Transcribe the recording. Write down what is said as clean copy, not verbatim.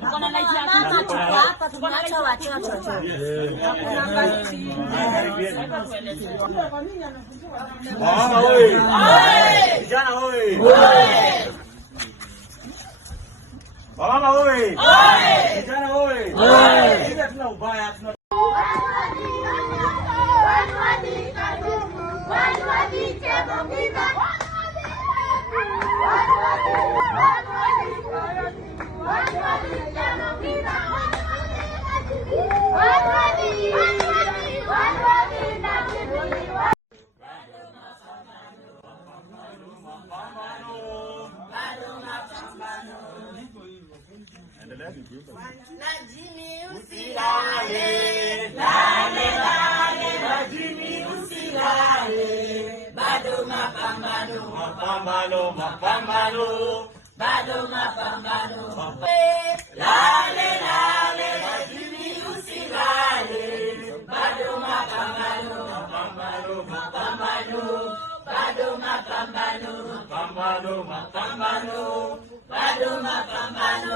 tuko na light yake. Mama tuko hapa tumeacha watoto. Mama wewe. Vijana wewe. Mama wewe. Vijana wewe. Hivi hatuna ubaya, hatuna Najini usilale, lale lale, najini usilale, bado mapambano, mapambano, mapambano, bado mapambano. Lale lale, najini usilale, bado mapambano, mapambano, mapambano, bado mapambano, mapambano, mapambano, bado mapambano.